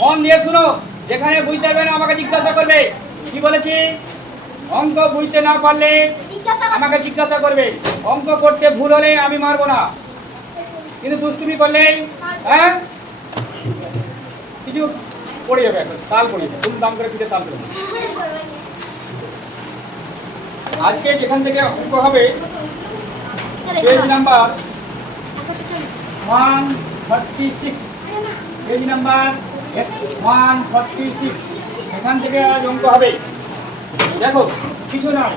মন দিয়ে শুনো, যেখানে বুঝতে পারবে না আমাকে জিজ্ঞাসা করবে। কি বলেছি? অঙ্ক বুঝতে না পারলে আমাকে জিজ্ঞাসা করবে। অঙ্ক করতে ভুল হলে আমি মারবো না, কিন্তু দুষ্টুমি করলেই হ্যাঁ কিছু পড়ে যাবে, এখন তাল পড়ে যাবে, দাম করে পিঠে তাল পড়ে যাবে। আজকে যেখান থেকে অঙ্ক হবে পেজ নাম্বার 146, পেজ নাম্বার 146, এখান থেকে আজ অঙ্ক হবে। দেখো কিছু নয়,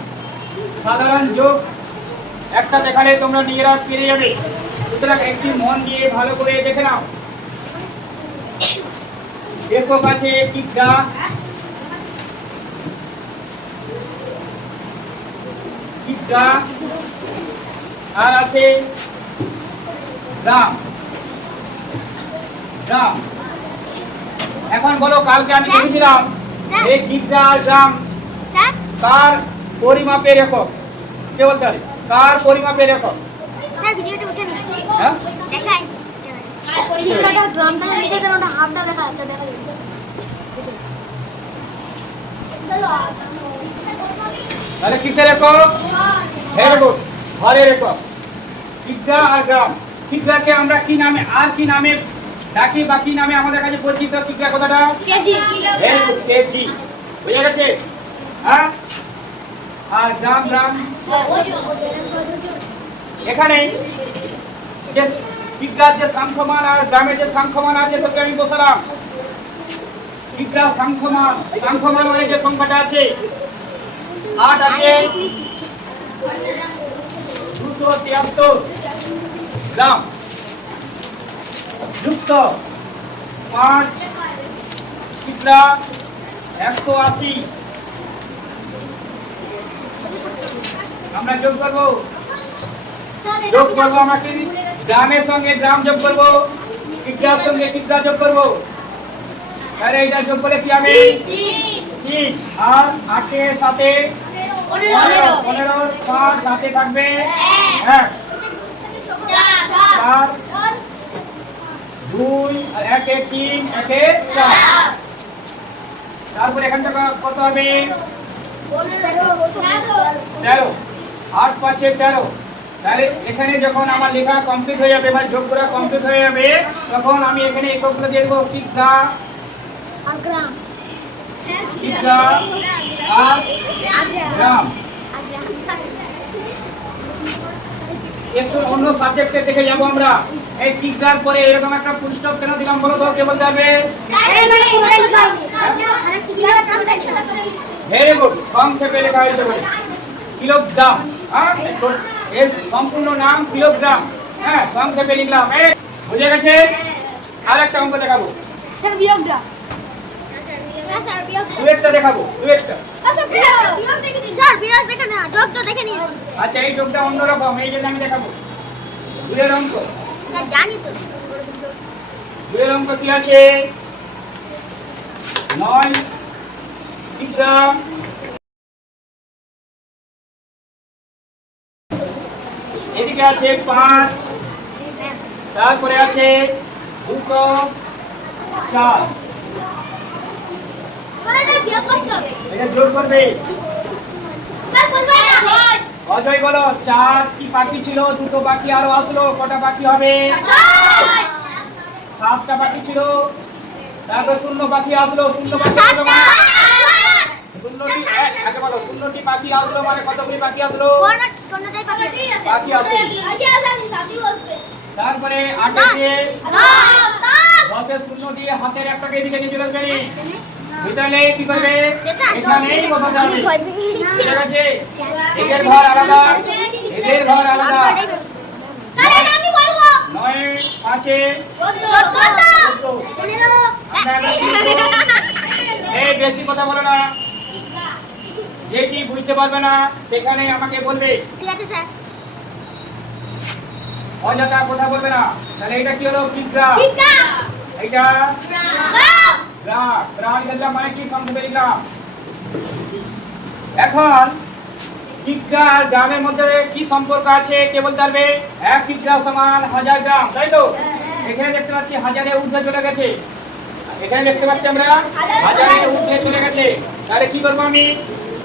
সাধারণ যোগ একটা দেখালে তোমরা নিজেরা পেরে যাবে। সুতরাং একটি মন দিয়ে ভালো করে দেখে নাও। একক আছে কিগ্রা, কিগ্রা, আর আছে গ্রাম, গ্রাম। এখন বলো, কালকে আমি দেখেছিলাম এই কিগ্রা আর গ্রাম কার পরিমাপের একক? কে বলতে পারে কার পরিমাপের একক? স্যার ভিডিওটা উঠে নিন। হ্যাঁ দেখাই কিগ্রাটা গ্রামটা যদি দেখেন ওটা হাফটা দেখা যাচ্ছে, দেখা যাচ্ছে। তাহলে কিসের একক? ভেরি গুড, ঘরের একক। কিগ্রা আর গ্রাম। কিগ্রাকে আমরা কি নামে আর কি নামে ডাকি বা কি নামে আমাদের কাছে পরিচিত? কিগ্রা কথাটা কেজি। Very good, KG. বুঝে গেছে? হ্যাঁ। আর গ্রাম, গ্রাম এখানে যে কিগ্রার যে সাংখ্যমান আর গ্রামের যে সাংখ্যমান আছে সেটা আমি বসালাম। কিগ্রা সাংখ্যমান, সাংখ্যমান মানে যে সংখ্যাটা আছে 8 আছে 273 গ্রাম, যুক্ত 5 কিগ্রা 180। আমরা যোগ করবো, যোগ করবো আমরা কি? গ্রামের সঙ্গে গ্রাম যোগ করবো, কিগ্রার সঙ্গে কিগ্রা যোগ করবো। তাহলে এটা যোগ করে কি হবে? 3। আর 8 এর সাথে 15, 5 সাথে থাকবে 1, 4, 2 আর 1 এ 3, 1 এ 4। তারপরে এখান থেকে কত হবে? 13। 8 5 13। তাহলে এখানে যখন আমার লেখা কমপ্লিট হয়ে যাবে বা যোগ করা কমপ্লিট হয়ে যাবে, তখন আমি এখানে এককগুলো দিয়ে দেবো। কিগ্রা আর গ্রাম, কিগ্রা আর গ্রাম। একটু অন্য সাবজেক্টের দিকে যাবো আমরা। এই কিগ্রার পরে এরকম একটা ফুল স্টপ কেন দিলাম বলো তো? কে বলতে পারবে? ভেরি গুড, সংক্ষেপে লেখা হয়েছে বলে কিলোগ্রাম। হ্যাঁ, এর সম্পূর্ণ নাম কিলোগ্রাম। হ্যাঁ, সংক্ষেপে লিখলাম। বুঝে গেছে? আর একটা অঙ্ক দেখাবো। স্যার বিয়োগটা, দুয়েরটা দেখাবো, দুয়েরটা। স্যার বিয়োগ দেখে না, যোগ তো দেখে নিন। আচ্ছা, এই যোগটা অন্যরকম, এই জন্য আমি দেখাবো। দুয়ের অঙ্ক, স্যার জানি তো। দুয়ের অঙ্ক কি আছে? 9 কিগ্রা, এদিকে আছে 5, তারপরে আছে 204। এটা যোগ করবে। অজয় বলো, 4টি বাকি ছিল, 2টো বাকি আরো আসলো, কটা বাকি হবে? 7টা বাকি ছিল, তারপর 0 বাকি আসলো, 0 বাকি আসলো মানে 0টি আগে বলো, 0টি বাকি আসলো মানে কতগুলি বাকি আসলো? বাকি আসলো। তারপরে 8 দিয়ে 10 এর 0 দিয়ে হাতের একটাকে এদিকে নিয়ে চলে আসবে। বিতালে কি করবে? এখানেই বসাতে হবে। ঠিক আছে? এদের ঘর আলাদা, এদের ঘর আলাদা। 9 5 এই বেশি কথা বলো না, যেটি বুঝতে পারবে না সেখানে আমাকে বলবে। ঠিক আছে স্যার। অযথা কথা বলবে না। তাহলে এটা কি হলো? কিগ্রা। এটা গ্রাম, গ্রাম লিখলাম মানে কি? সংক্ষেপে লিখলাম। এখন কিগ্রা আর গ্রামের মধ্যে কি সম্পর্ক আছে কে বলতে পারবে? 1 কিগ্রা সমান 1000 গ্রাম, তাই তো? এখানে দেখতে পাচ্ছি 1000 এর ঊর্ধ্বে চলে গেছে। এখানে দেখতে পাচ্ছি আমরা হাজারের ঊর্ধ্বে চলে গেছে। তাহলে কি করবো আমি?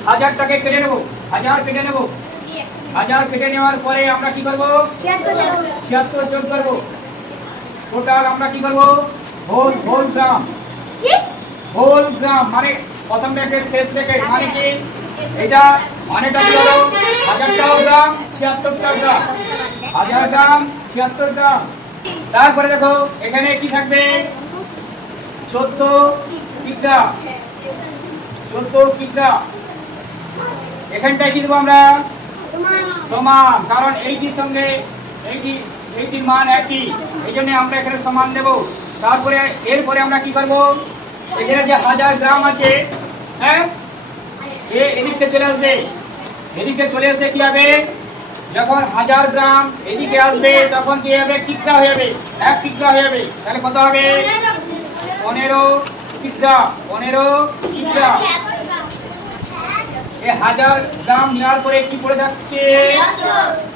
হাজারটাকে কেটে নেবো, হাজার কেটে নেবো। হাজার কেটে নেওয়ার পরে আমরা কি করবো? 76 যোগ করবো। টোটাল আমরা কি করবো? হোল গ্রাম। হোল গ্রাম মানে প্রথম ব্র্যাকেট শেষ ব্র্যাকেট মানে কি? এটা মানেটা কি হলো? 1000টাও গ্রাম 76টাও গ্রাম, 1000 গ্রাম 76 গ্রাম। তারপরে দেখো এখানে কি থাকবে? 14 কিগ্রা, 14 কিগ্রা। এখানটায় কি দেবো আমরা? সমান, কারণ এইটির সঙ্গে এইটির মান একই, এই জন্য আমরা এখানে সমান দেব। তারপরে এরপরে আমরা কি করব? এখানে যে 1000 গ্রাম আছে, হ্যাঁ, এদিকে চলে আসবে। এদিকে চলে এসে কি হবে? যখন 1000 গ্রাম এদিকে আসবে তখন কি হবে? কিগ্রা হয়ে যাবে, 1 কিগ্রা হয়ে যাবে। তাহলে কত হবে? 15 কিগ্রা, 15 কিগ্রা। এই 1000 গ্রাম নেওয়ার পরে কি পড়ে যাচ্ছে?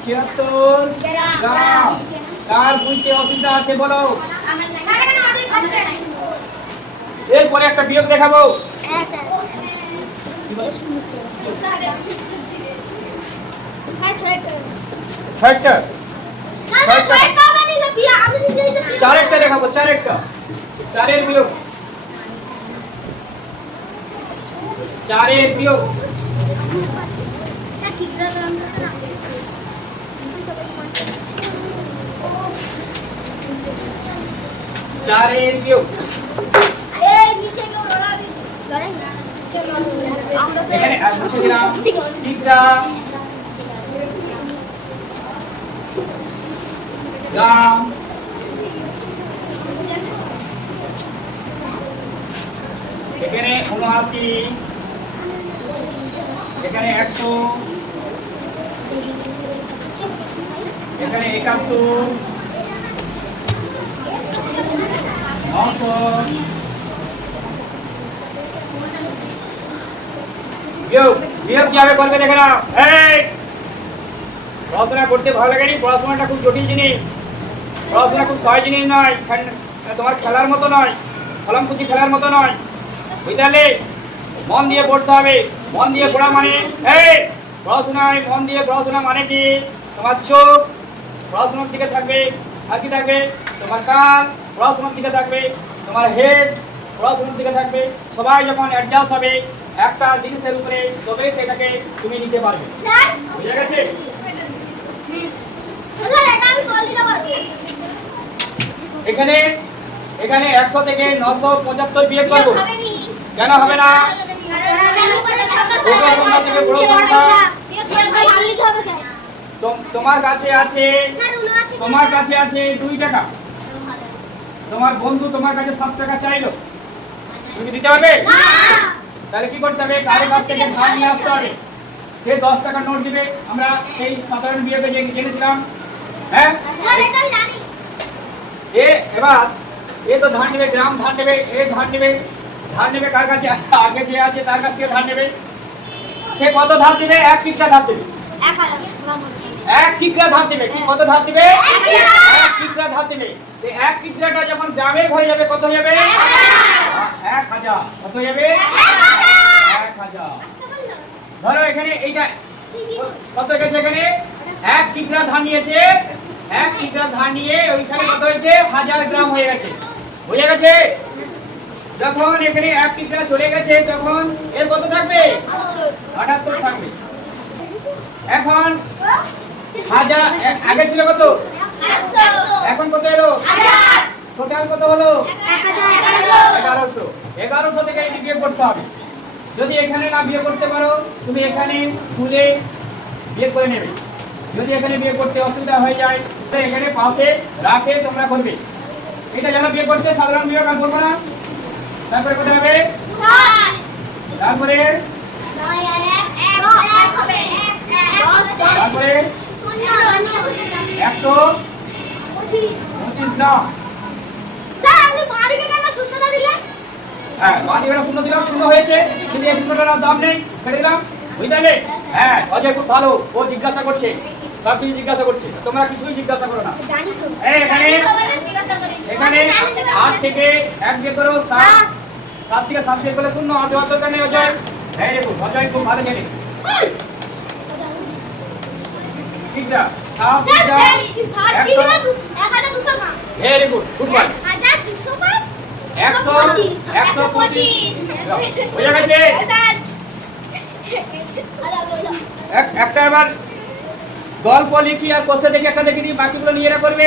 76 গ্রাম। কার বুঝতে অসুবিধা আছে বলো? এরপরে একটা বিয়োগ দেখাবো। ছয়টা, চারেরটা দেখাবো, চারেরটা, চারের বিয়োগ, চারের বিয়োগ। চারের বিয়োগ। এখানে মুছে দিলাম কিগ্রা, গ্রাম, এখানে 79, এখানে 100, এখানে 71, 900। বিয়োগ কিভাবে করবে দেখে নাও। পড়াশোনা করতে ভালো লাগেনি? পড়াশোনাটা খুব জটিল জিনিস, পড়াশোনা খুব সহজ জিনিস নয়, তোমার খেলার মতো নয়, কলমকুচি খেলার মতো নয়। বুঝতে মন দিয়ে পড়তে হবে। মন দিয়ে পড়া মানে পড়াশোনায় মন দিয়ে পড়াশোনা মানে কি? তোমার চোখ পড়াশোনার দিকে থাকবে, আর কি থাকবে? তোমার কান পড়াশোনার দিকে থাকবে, তোমার হেড পড়াশোনার দিকে থাকবে। সবাই যখন অ্যাডজাস্ট হবে একটা জিনিসের উপরে, তবে সেটাকে তুমি নিতে পারবে। বুঝে গেছে? এখানে 100 থেকে 975 বিয়োগ করবো। কেন হবে না? তোমার কাছে আছে 2 টাকা, তোমার বন্ধু তোমার কাছে 7 টাকা চাইলো, তুমি দিতে পারবে? তাহলে কি করতে হবে? কারো কাছ থেকে ধার নিয়ে আসতে হবে। সে 10 টাকা নোট দিবে। আমরা এই সাধারণ বিয়োগে জেনেছিলাম, হ্যাঁ। এবার এ তো ধার নেবে, গ্রাম ধার নেবে, ধার নেবে কার কাছে? আগে যে আছে তার কাছ থেকে ধার নেবে। সে কত ধার দিবে? 1 কিগ্রা ধার দেবে, 1 কিগ্রা ধার দেবে। কি কত ধার দিবে? 1 কিগ্রা ধার দেবে। এই 1 কিগ্রাটা যখন গ্রামের ঘরে যাবে কত হয়ে যাবে? 1000। কত হয়ে যাবে? 1000। ধরো এখানে এইটা কত গেছে? এখানে 1 কিগ্রা ধার নিয়েছে, 1 কিগ্রা ধার নিয়ে ওইখানে কত হয়েছে? 1000 গ্রাম হয়ে গেছে। হয়ে গেছে? যখন এখানে 1 কিগ্রা চলে গেছে তখন এর কত থাকবে? 78 থাকবে। এখন 1000 আগে ছিল কত? 100। এখন কত এলো? 1000। টোটাল কত হলো? 1100। 1100 থেকে এই বিয়োগ করতে হবে। যদি এখানে না বিয়োগ করতে পারো তুমি এখানে তুলে বিয়োগ করে নেবে। যদি এখানে বিয়োগ করতে অসুবিধা হয়ে যায় তাহলে এখানে পাশে রাখে তোমরা করবে। এটা জানো বিয়োগ করতে সাধারণ বিয়োগ আর বলবো না। তারপরে কত হবে? তারপরে তারপরে 125 গ্রাম। হ্যাঁ, বাড়িটা শূন্য দিলাম, শূন্য হয়েছে, কিন্তু এই শূন্যটার দাম নেই, ফেলে দিলাম। বুঝতে? হ্যাঁ, অজয় খুব ভালো, ও জিজ্ঞাসা করছে, সব কিছু জিজ্ঞাসা করছে, তোমরা কিছুই জিজ্ঞাসা করো না। এখানে এখানে 8 থেকে 1 বিয়োগ করো 7, 7 থেকে 7 বিয়োগ করলে 0, আর দেওয়ার দরকার নেই অজয়। এই দেখো অজয় খুব ভালো জানে। কিকরা 7 কিকরা 1200 না ভেরি গুড, গুড বয়। 1200 125 হয়ে গেছে। একটা এবার গল্প লিখি আর কোষে দেখি, একটা দেখে দিই, বাকিগুলো নিয়ে এরা করবে।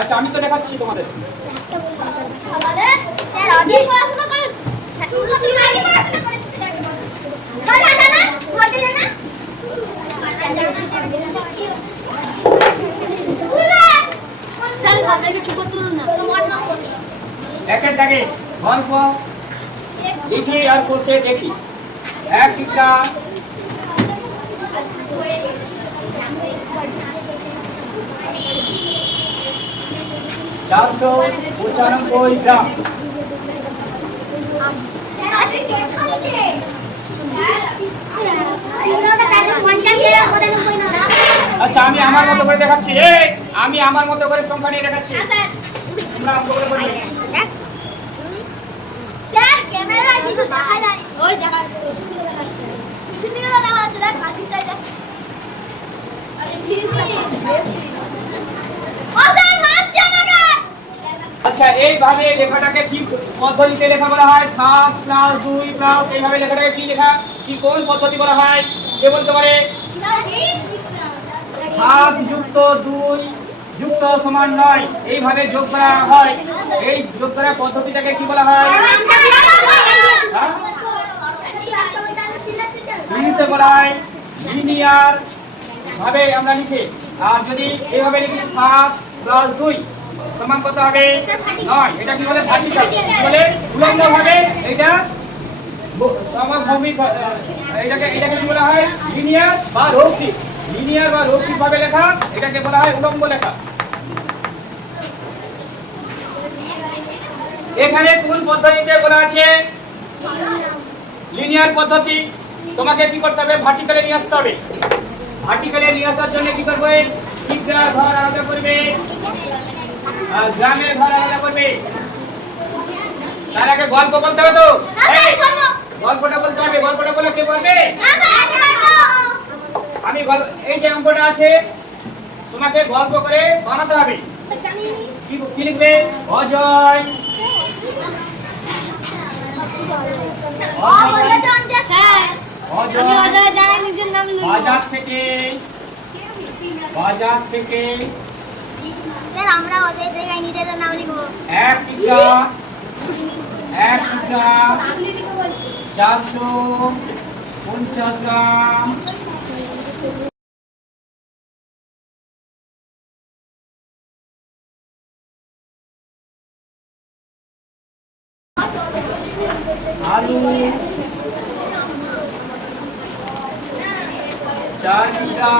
আচ্ছা আমি তো দেখাচ্ছি তোমাদের। একের দাগে গল্প লিখি আর কোষে দেখি। এক কিকরা 495 গ্রাম। আচ্ছা আমি আমার মতো করে দেখাচ্ছি, আমি আমার মতো করে সংখ্যা নিয়ে দেখাচ্ছি, তোমরা অঙ্ক করে পড়বে। আচ্ছা এইভাবে লেখাটাকে কি পদ্ধতিতে লেখা বলা হয়? 7 প্লাস 2 প্লাস, এইভাবে লেখাটাকে কি লেখা, কি কোন পদ্ধতি বলা হয়? কে বলতে পারে? 7 যুক্ত 2 যুক্ত সমান 9, এইভাবে যোগ করা হয়। এই যোগ করার পদ্ধতিটাকে কি বলা হয়? হ্যাঁ? ইংলিশে বলা হয় লিনিয়ার ভাবে আমরা লিখি। আর যদি এইভাবে লিখি 7 প্লাস 2 সমান কত হবে? 9। এটা কি বলে? ভার্টিক্যাল। কি বলে? উল্লম্ব ভাবে এটা সমভূমিক, এটাকে কি বলা হয়? লিনিয়ার বা রৈখিক। লিনিয়ার বা রৈখিক ভাবে লেখা এটাকে বলা হয় উল্লম্ব লেখা। এখানে কোন পদ্ধতিতে বলা আছে? লিনিয়ার পদ্ধতি। তোমাকে কি করতে হবে? ভার্টিক্যালে নিয়ে আসতে হবে। ভার্টিক্যালে নিয়ে আসার জন্য কি করবে? কিকরার ঘর আলাদা করবে আর গ্রামের ঘর আলাদা করবে। তার আগে গল্প বলতে হবে তো, গল্পটা বলতে হবে। গল্পটা বলে কে বলবে? আমি এই যে অঙ্কটা আছে তোমাকে গল্প করে বানাতে হবে। কি লিখবে? অজয় বাজার থেকে আমরা অজয় জায়গায় নিজেদের নাম লিখবো। 1 কিকরা 450 গ্রাম। আলু 4 কিকরা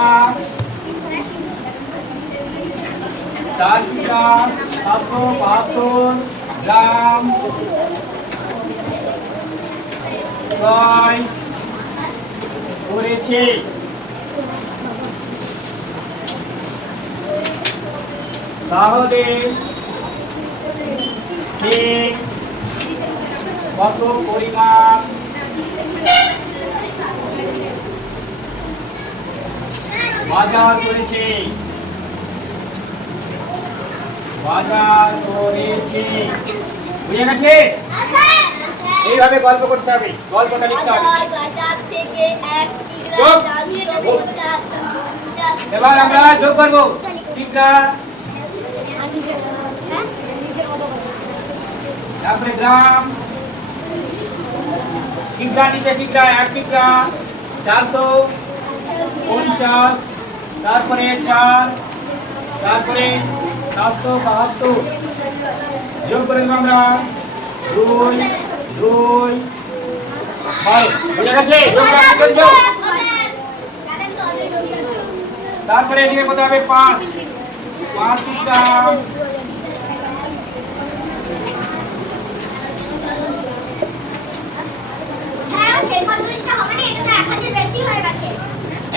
772 গ্রাম ক্রয় করেছে। তাহলে সে কত পরিমাণ বাজার করেছে? বুঝে গেছে? এইভাবে গল্প করতে হবে, গল্পটা লিখতে হবে। এবার আমরা যোগ করবো। কিকরা তারপরে গ্রাম, কিকরা নিচে কিকরা 1 কিকরা 450, তারপরে 4, তারপরে 772 যোগ করে দেব আমরা 2 2 12। বুঝে গেছে? তারপরে এদিকে কত হবে? 5 কিকরা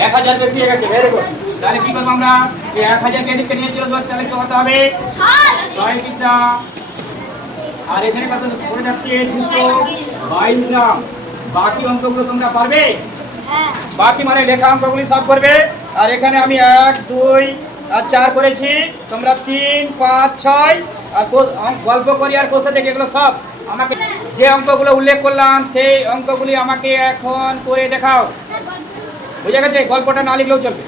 1000 বেশি হয়ে গেছে। Very good. তাহলে কি করবো আমরা? এই 1000 কে এদিকে নিয়ে চলে যাবো, তাহলে কি হতে হবে? 6 কিগ্রা। আর এখানে কত পড়ে যাচ্ছে? 222 গ্রাম। বাকি অঙ্কগুলো তোমরা পারবে? হ্যাঁ। বাকি মানে লেখা অঙ্কগুলি সব করবে। আর এখানে আমি 1 2 আর 4 করেছি, তোমরা 3 5 6 আর গল্প করি আর কোষে থেকে এগুলো সব আমাকে যে অঙ্কগুলো উল্লেখ করলাম সেই অঙ্কগুলি আমাকে এখন করে দেখাও। বুঝে গেছে? গল্পটা না লিখলেও চলবে।